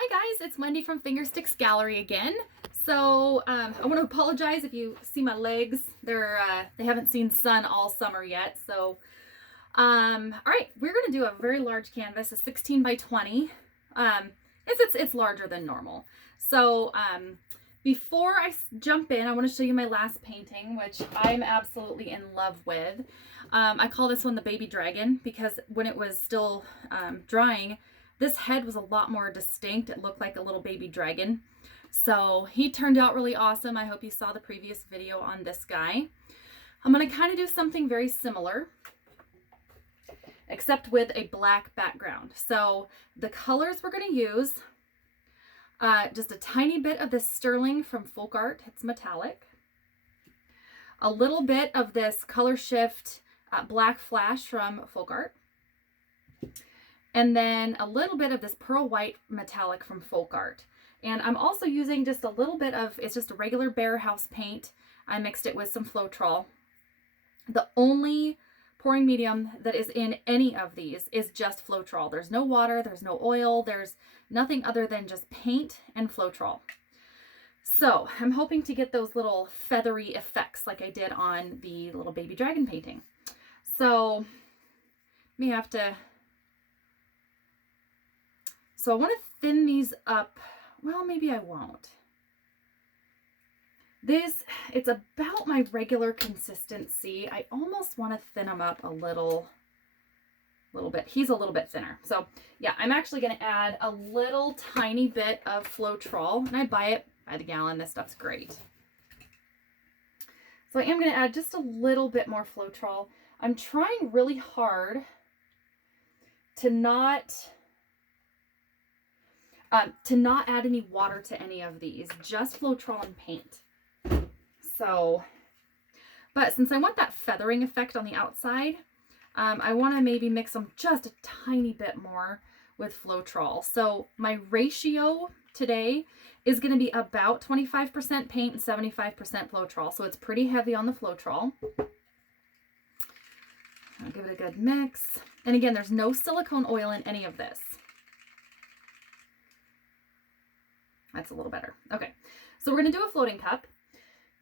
Hi guys, it's Wendy from Fingersticks Gallery again. So I want to apologize if you see my legs. They haven't seen sun all summer yet. So all right, we're gonna do a very large canvas, a 16 by 20. It's larger than normal. So before I jump in, I want to show you my last painting, which I'm absolutely in love with. I call this one the baby dragon because when it was still drying, this head was a lot more distinct. It looked like a little baby dragon. So he turned out really awesome. I hope you saw the previous video on this guy. I'm going to kind of do something very similar, except with a black background. So the colors we're going to use, just a tiny bit of this sterling from Folk Art. It's metallic. A little bit of this Color Shift black flash from Folk Art. And then a little bit of this pearl white metallic from Folk Art. And I'm also using just a little bit of, it's just a regular Bear House paint. I mixed it with some Floetrol. The only pouring medium that is in any of these is just Floetrol. There's no water, there's no oil, there's nothing other than just paint and Floetrol. So I'm hoping to get those little feathery effects like I did on the little baby dragon painting. So we have to, so I want to thin these up. Well, maybe I won't. It's about my regular consistency. I almost want to thin them up a little bit. He's a little bit thinner. So yeah, I'm actually going to add a little tiny bit of Floetrol, and I buy it by the gallon. This stuff's great. So I am going to add just a little bit more Floetrol. I'm trying really hard to not add any water to any of these, just Floetrol and paint. So, but since I want that feathering effect on the outside, I want to maybe mix them just a tiny bit more with Floetrol. So my ratio today is going to be about 25% paint and 75% Floetrol. So it's pretty heavy on the Floetrol. I'll give it a good mix. And again, there's no silicone oil in any of this. That's a little better. Okay, so we're going to do a floating cup.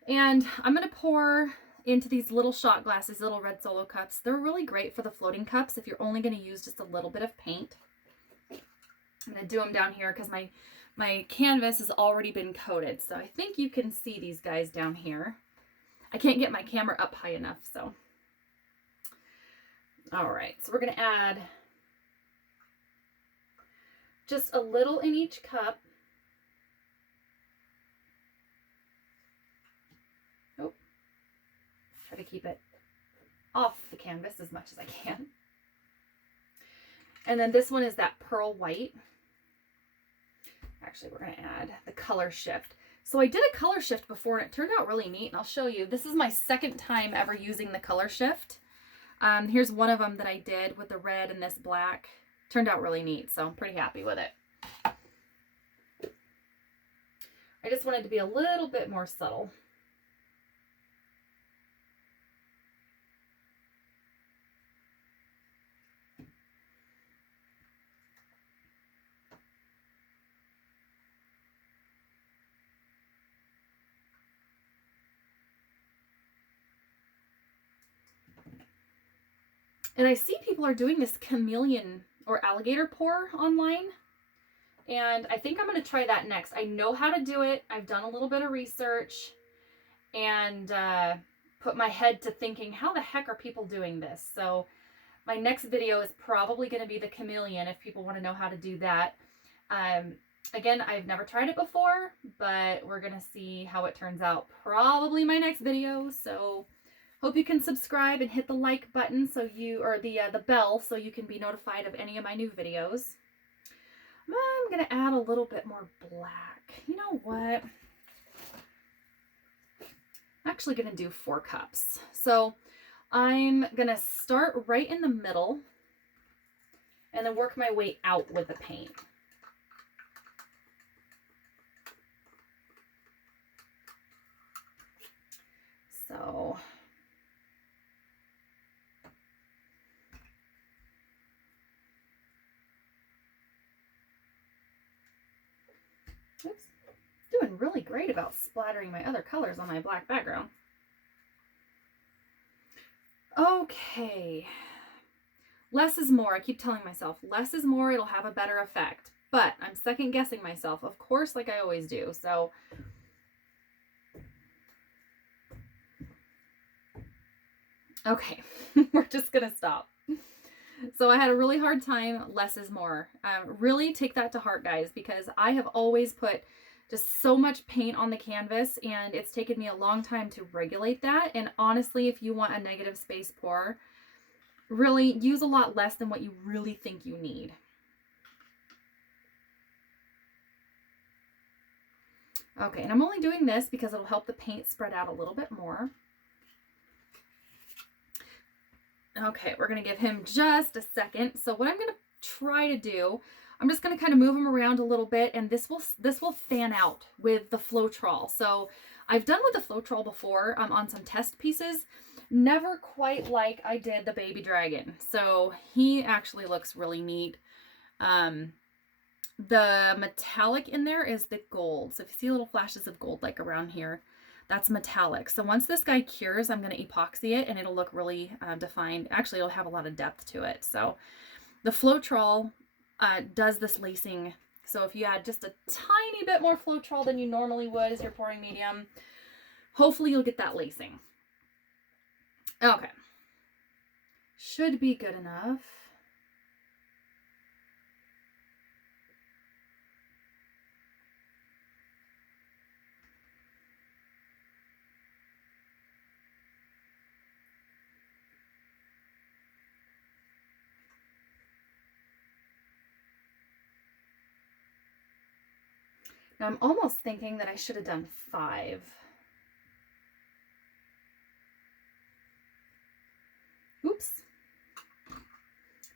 And I'm going to pour into these little shot glasses, little red Solo cups. They're really great for the floating cups if you're only going to use just a little bit of paint. I'm going to do them down here because my canvas has already been coated. So I think you can see these guys down here. I can't get my camera up high enough, so. All right, so we're going to add just a little in each cup. Try to keep it off the canvas as much as I can. And then this one is that pearl white. Actually, we're going to add the Color Shift. So I did a Color Shift before and it turned out really neat, and I'll show you. This is my second time ever using the Color Shift. Here's one of them that I did with the red and this black. Turned out really neat, so I'm pretty happy with it. I just wanted to be a little bit more subtle. And I see people are doing this chameleon or alligator pour online. And I think I'm going to try that next. I know how to do it. I've done a little bit of research and put my head to thinking, how the heck are people doing this? So my next video is probably going to be the chameleon if people want to know how to do that. Again, I've never tried it before, but we're going to see how it turns out. Probably my next video. So hope you can subscribe and hit the like button so you, or the bell so you can be notified of any of my new videos. I'm going to add a little bit more black. You know what? I'm actually going to do 4 cups. So I'm going to start right in the middle and then work my way out with the paint. So Oops. Doing really great about splattering my other colors on my black background. Okay. Less is more. I keep telling myself, less is more. It'll have a better effect. But I'm second guessing myself, of course, like I always do. So okay, we're just going to stop. So I had a really hard time. Less is more. Really take that to heart, guys, because I have always put just so much paint on the canvas, and it's taken me a long time to regulate that. And honestly, if you want a negative space pour, really use a lot less than what you really think you need. Okay, and I'm only doing this because it'll help the paint spread out a little bit more. Okay, we're going to give him just a second. So what I'm going to try to do, I'm just going to kind of move him around a little bit, and this will fan out with the Floetrol. So I've done with the Floetrol before on some test pieces, never quite like I did the baby dragon. So he actually looks really neat. The metallic in there is the gold. So if you see little flashes of gold like around here, that's metallic. So once this guy cures, I'm going to epoxy it, and it'll look really defined. Actually, it'll have a lot of depth to it. So the Floetrol does this lacing. So if you add just a tiny bit more Floetrol than you normally would as your pouring medium, hopefully you'll get that lacing. Okay. Should be good enough. Now I'm almost thinking that I should have done 5. Oops.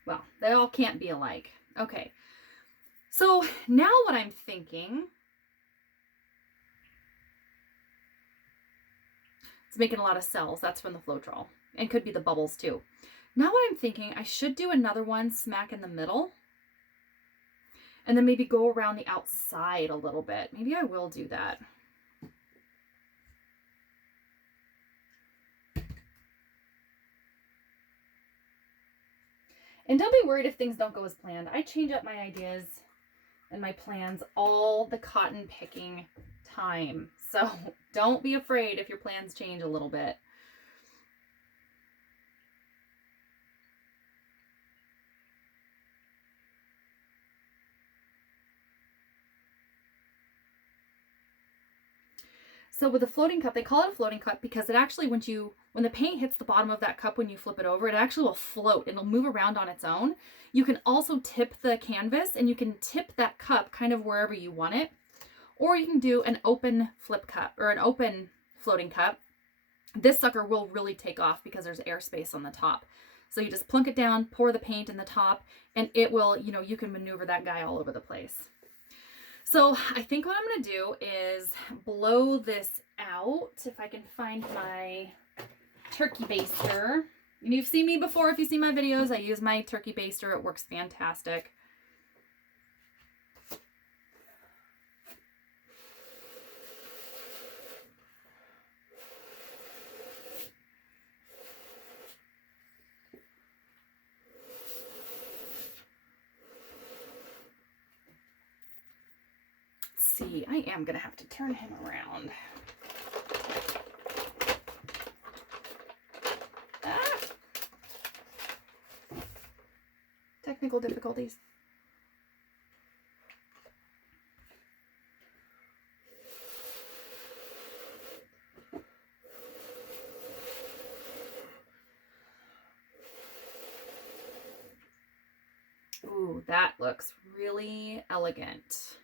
Well, they all can't be alike. Okay. So now what I'm thinking, it's making a lot of cells. That's from the Floetrol, and could be the bubbles too. Now what I'm thinking, I should do another one smack in the middle, and then maybe go around the outside a little bit. Maybe I will do that. And don't be worried if things don't go as planned. I change up my ideas and my plans all the cotton picking time. So don't be afraid if your plans change a little bit. So with a floating cup, they call it a floating cup because it actually, when the paint hits the bottom of that cup, when you flip it over, it actually will float. It'll move around on its own. You can also tip the canvas, and you can tip that cup kind of wherever you want it. Or you can do an open flip cup or an open floating cup. This sucker will really take off because there's airspace on the top. So you just plunk it down, pour the paint in the top, and it will, you can maneuver that guy all over the place. So I think what I'm going to do is blow this out. If I can find my turkey baster. You've seen me before. If you see my videos, I use my turkey baster. It works fantastic. See, I am going to have to turn him around. Ah! Technical difficulties. Ooh, that looks really elegant.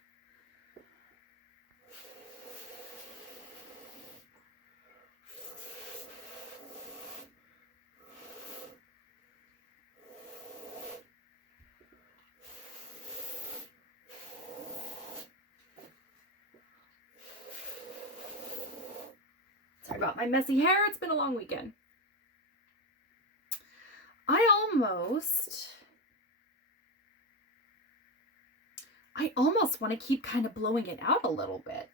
Sorry about my messy hair. It's been a long weekend. I almost want to keep kind of blowing it out a little bit.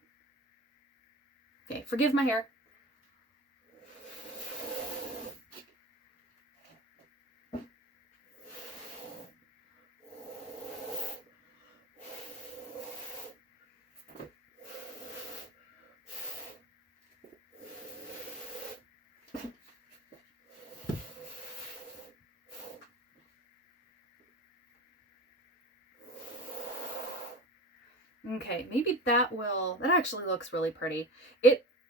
Okay, forgive my hair. Okay, maybe that actually looks really pretty.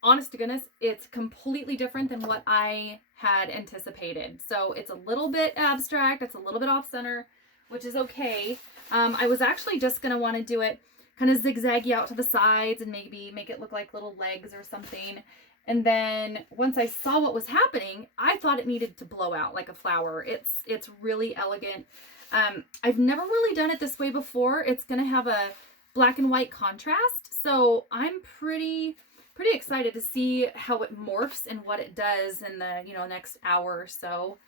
Honest to goodness, it's completely different than what I had anticipated. So it's a little bit abstract, it's a little bit off center, which is okay. I was actually just gonna want to do it kind of zigzaggy out to the sides and maybe make it look like little legs or something. And then once I saw what was happening, I thought it needed to blow out like a flower. It's really elegant. I've never really done it this way before. It's gonna have a black and white contrast, so I'm pretty excited to see how it morphs and what it does in the next hour or so.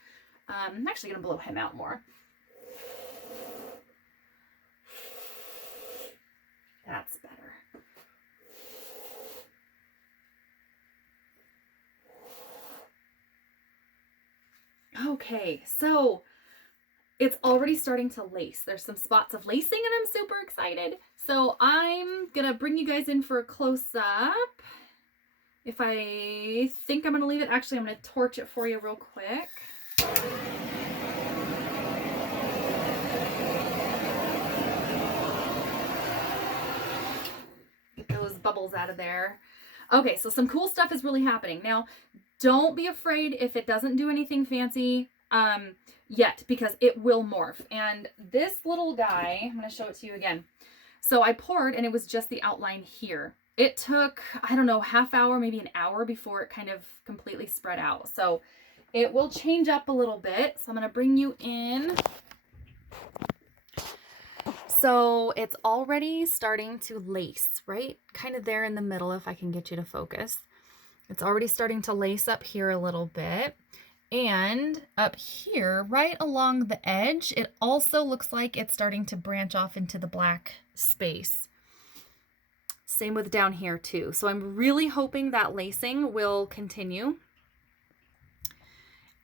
I'm actually gonna blow him out more. That's better. Okay, so it's already starting to lace. There's some spots of lacing and I'm super excited. So I'm gonna bring you guys in for a close-up. If I think I'm gonna leave it, actually I'm gonna torch it for you real quick. Get those bubbles out of there. Okay, so some cool stuff is really happening. Now, don't be afraid if it doesn't do anything fancy yet, because it will morph. And this little guy, I'm going to show it to you again. So I poured and it was just the outline here. It took, I don't know, half hour, maybe an hour before it kind of completely spread out. So it will change up a little bit. So I'm going to bring you in. So it's already starting to lace, right? Kind of there in the middle, if I can get you to focus. It's already starting to lace up here a little bit. And up here, right along the edge, it also looks like it's starting to branch off into the black space. Same with down here too. So I'm really hoping that lacing will continue.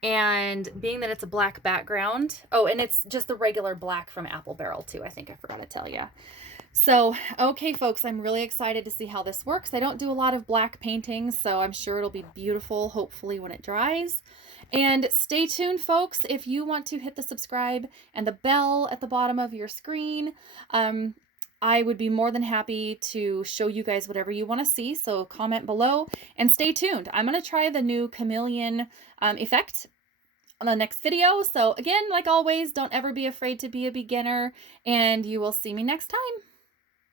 And being that it's a black background, oh, and it's just the regular black from Apple Barrel too, I think I forgot to tell you. So, okay, folks, I'm really excited to see how this works. I don't do a lot of black paintings, so I'm sure it'll be beautiful, hopefully, when it dries. And stay tuned, folks, if you want to hit the subscribe and the bell at the bottom of your screen. I would be more than happy to show you guys whatever you want to see, so comment below and stay tuned. I'm going to try the new chameleon effect on the next video. So again, like always, don't ever be afraid to be a beginner, and you will see me next time.